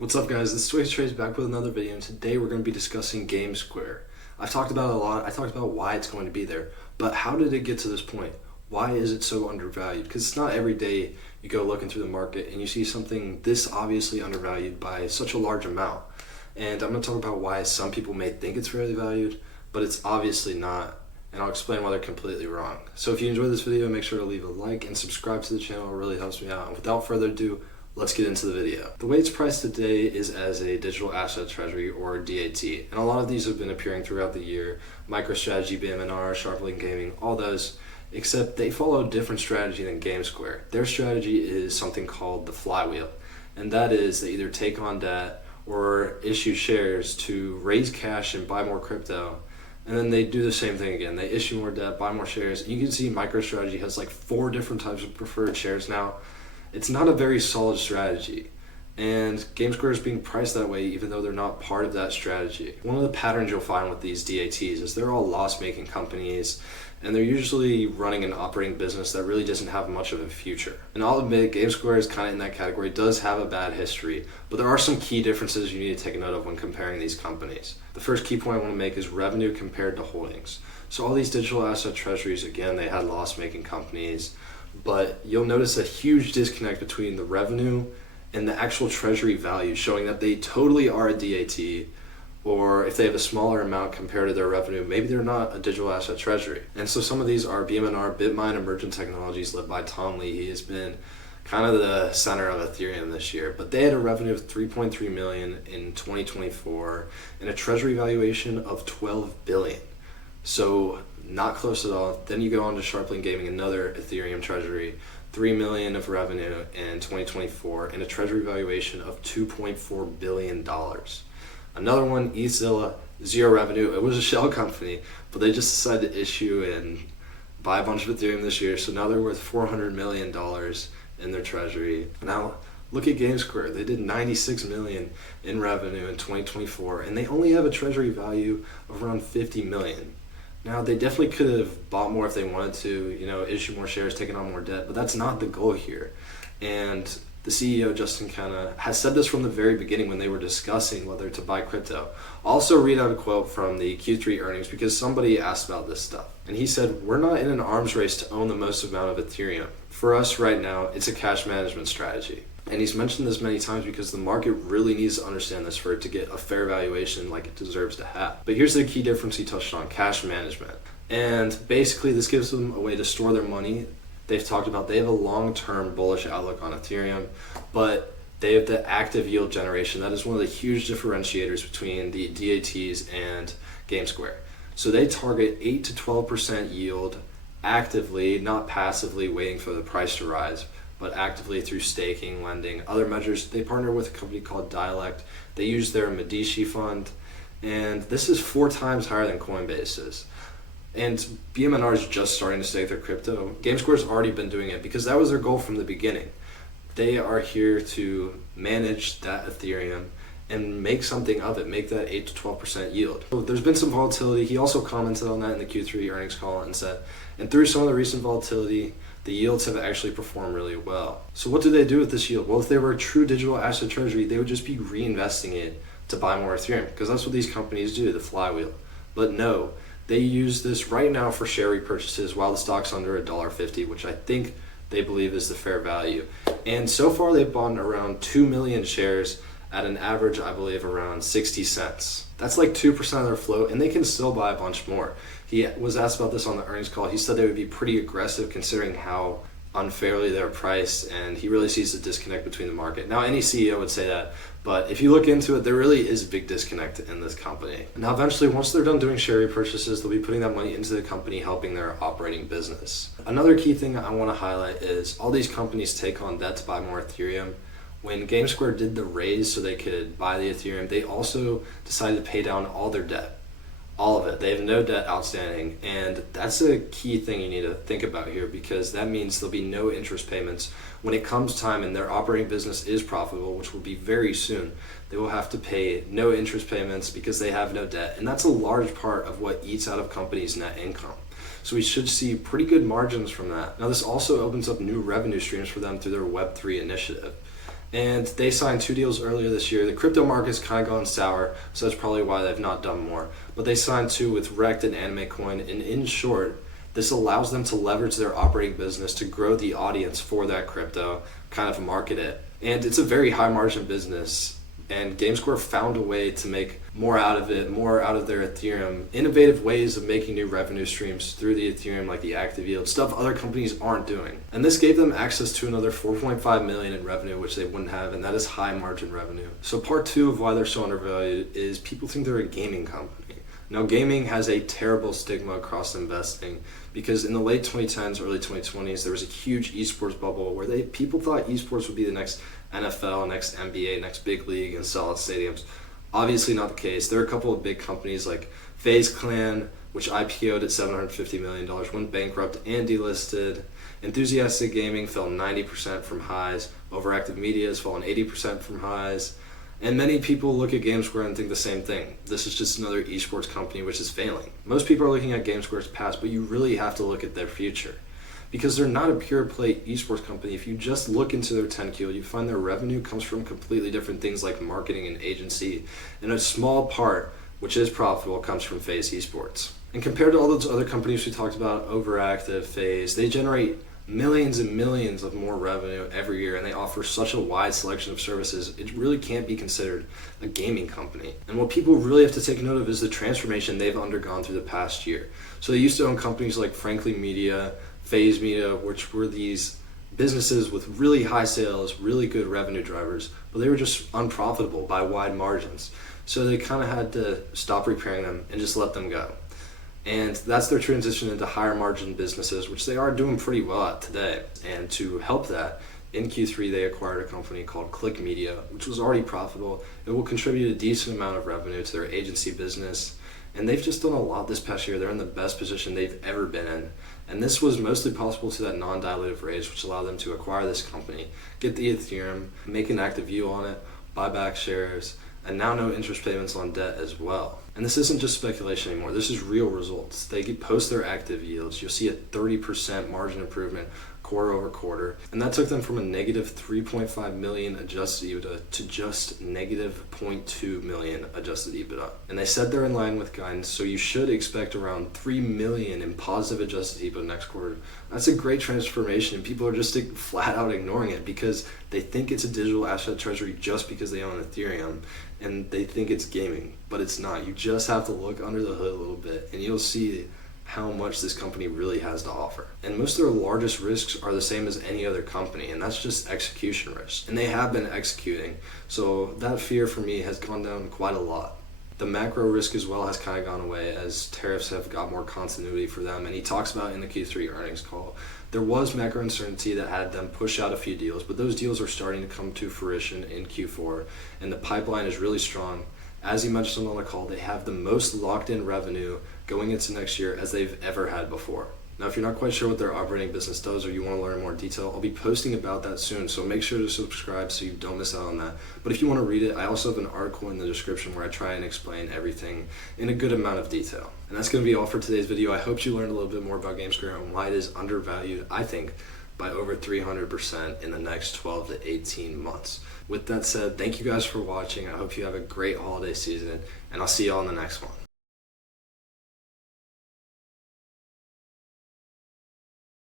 What's up guys, this is Twix Trades back with another video, and today we're going to be discussing Gamesquare. I've talked about it a lot. I talked about why it's going to be there, but how did it get to this point? Why is it so undervalued? Because it's not every day you go looking through the market and you see something this obviously undervalued by such a large amount. And I'm going to talk about why some people may think it's fairly valued, but it's obviously not, and I'll explain why they're completely wrong. So if you enjoyed this video, make sure to leave a like and subscribe to the channel. It really helps me out. And without further ado, let's get into the video. The way it's priced today is as a digital asset treasury, or DAT, and a lot of these have been appearing throughout the year. MicroStrategy, BMNR, Sharpling Gaming, all those, except they follow a different strategy than Gamesquare. Their strategy is something called the flywheel, and that is they either take on debt or issue shares to raise cash and buy more crypto, and then they do the same thing again. They issue more debt, buy more shares. You can see MicroStrategy has like 4 different types of preferred shares now. It's not a very solid strategy, and Gamesquare is being priced that way even though they're not part of that strategy. One of the patterns you'll find with these DATs is they're all loss-making companies, and they're usually running an operating business that really doesn't have much of a future. And I'll admit, Gamesquare is kind of in that category. It does have a bad history, but there are some key differences you need to take note of when comparing these companies. The first key point I want to make is revenue compared to holdings. So all these digital asset treasuries, again, they had loss-making companies, but you'll notice a huge disconnect between the revenue and the actual treasury value, showing that they totally are a DAT, or if they have a smaller amount compared to their revenue, maybe they're not a digital asset treasury. And so some of these are BMNR, BitMine Emergent Technologies, led by Tom Lee. He has been kind of the center of Ethereum this year, but they had a revenue of $3.3 million in 2024 and a treasury valuation of $12 billion. So not close at all. Then you go on to Sharpling Gaming, another Ethereum treasury, $3 million of revenue in 2024 and a treasury valuation of $2.4 billion. Another one, Ethereum, zero revenue. It was a shell company, but they just decided to issue and buy a bunch of Ethereum this year. So now they're worth $400 million in their treasury. Now look at Gamesquare. They did $96 million in revenue in 2024, and they only have a treasury value of around $50 million. Now, they definitely could have bought more if they wanted to, issue more shares, taking on more debt, but that's not the goal here. And the CEO, Justin, has said this from the very beginning when they were discussing whether to buy crypto. I'll also read out a quote from the Q3 earnings because somebody asked about this stuff. And he said, "We're not in an arms race to own the most amount of Ethereum. For us right now, it's a cash management strategy." And he's mentioned this many times because the market really needs to understand this for it to get a fair valuation like it deserves to have. But here's the key difference he touched on: cash management. And basically this gives them a way to store their money. They've talked about they have a long-term bullish outlook on Ethereum, but they have the active yield generation. That is one of the huge differentiators between the DATs and Gamesquare. So they target 8 to 12% yield actively, not passively waiting for the price to rise, but actively through staking, lending, other measures. They partner with a company called Dialect. They use their Medici fund, and this is 4 times higher than Coinbase's. And BMNR is just starting to stake their crypto. Gamesquare's already been doing it because that was their goal from the beginning. They are here to manage that Ethereum and make something of it, make that 8 to 12% yield. So there's been some volatility. He also commented on that in the Q3 earnings call and said, and through some of the recent volatility, the yields have actually performed really well. So what do they do with this yield? Well, if they were a true digital asset treasury, they would just be reinvesting it to buy more Ethereum, because that's what these companies do, the flywheel. But no, they use this right now for share repurchases while the stock's under $1.50, which I think they believe is the fair value. And so far they've bought around 2 million shares at an average, I believe, around 60 cents. That's like 2% of their float, and they can still buy a bunch more. He was asked about this on the earnings call. He said they would be pretty aggressive considering how unfairly they're priced, and he really sees the disconnect between the market. Now, any CEO would say that, but if you look into it, there really is a big disconnect in this company. Now, eventually, once they're done doing share repurchases, they'll be putting that money into the company, helping their operating business. Another key thing I want to highlight is all these companies take on debt to buy more Ethereum. When Gamesquare did the raise so they could buy the Ethereum, they also decided to pay down all their debt. All of it. They have no debt outstanding, and that's a key thing you need to think about here, because that means there'll be no interest payments when it comes time and their operating business is profitable, which will be very soon. They will have to pay no interest payments because they have no debt, and that's a large part of what eats out of companies' net income. So we should see pretty good margins from that. Now, this also opens up new revenue streams for them through their Web3 initiative. And they signed 2 deals earlier this year. The crypto market's kind of gone sour, so that's probably why they've not done more. But they signed 2 with Rect and Anime Coin, and in short, this allows them to leverage their operating business to grow the audience for that crypto, kind of market it. And it's a very high margin business. And Gamesquare found a way to make more out of it, more out of their Ethereum, innovative ways of making new revenue streams through the Ethereum, like the active yield, stuff other companies aren't doing. And this gave them access to another 4.5 million in revenue, which they wouldn't have, and that is high margin revenue. So part 2 of why they're so undervalued is people think they're a gaming company. Now, gaming has a terrible stigma across investing because in the late 2010s, early 2020s, there was a huge esports bubble where people thought esports would be the next NFL, next NBA, next big league, and sell out stadiums. Obviously not the case. There are a couple of big companies like FaZe Clan, which IPO'd at $750 million, went bankrupt and delisted. Enthusiastic Gaming fell 90% from highs. Overactive Media has fallen 80% from highs. And many people look at Gamesquare and think the same thing. This is just another esports company which is failing. Most people are looking at Gamesquare's past, but you really have to look at their future. Because they're not a pure play esports company. If you just look into their 10Q, you find their revenue comes from completely different things like marketing and agency. And a small part, which is profitable, comes from FaZe Esports. And compared to all those other companies we talked about, Overactive, FaZe, they generate millions and millions of more revenue every year, and they offer such a wide selection of services, it really can't be considered a gaming company. And what people really have to take note of is the transformation they've undergone through the past year. So they used to own companies like Frankly Media, FaZe Media, which were these businesses with really high sales, really good revenue drivers, but they were just unprofitable by wide margins. So they kind of had to stop repairing them and just let them go. And that's their transition into higher margin businesses, which they are doing pretty well at today. And to help that, in Q3 they acquired a company called Click Media, which was already profitable. It will contribute a decent amount of revenue to their agency business. And they've just done a lot this past year. They're in the best position they've ever been in. And this was mostly possible to that non-dilutive raise, which allowed them to acquire this company, get the Ethereum, make an active view on it, buy back shares, and now no interest payments on debt as well. And this isn't just speculation anymore. This is real results. They post their active yields. You'll see a 30% margin improvement quarter over quarter. And that took them from a negative 3.5 million adjusted EBITDA to just negative 0.2 million adjusted EBITDA. And they said they're in line with guidance, so you should expect around 3 million in positive adjusted EBITDA next quarter. That's a great transformation, and people are just flat out ignoring it because they think it's a digital asset treasury just because they own Ethereum, and they think it's gaming, but it's not. You just have to look under the hood a little bit, and you'll see how much this company really has to offer. And most of their largest risks are the same as any other company, and that's just execution risk. And they have been executing, so that fear for me has gone down quite a lot. The macro risk as well has kind of gone away as tariffs have got more continuity for them. And he talks about in the Q3 earnings call, there was macro uncertainty that had them push out a few deals, but those deals are starting to come to fruition in Q4, and the pipeline is really strong. As he mentioned on the call, they have the most locked in revenue going into next year as they've ever had before. Now, if you're not quite sure what their operating business does or you want to learn more detail, I'll be posting about that soon, so make sure to subscribe so you don't miss out on that. But if you want to read it, I also have an article in the description where I try and explain everything in a good amount of detail. And that's going to be all for today's video. I hope you learned a little bit more about Gamesquare and why it is undervalued, I think, by over 300% in the next 12 to 18 months. With that said, thank you guys for watching. I hope you have a great holiday season, and I'll see you all in the next one.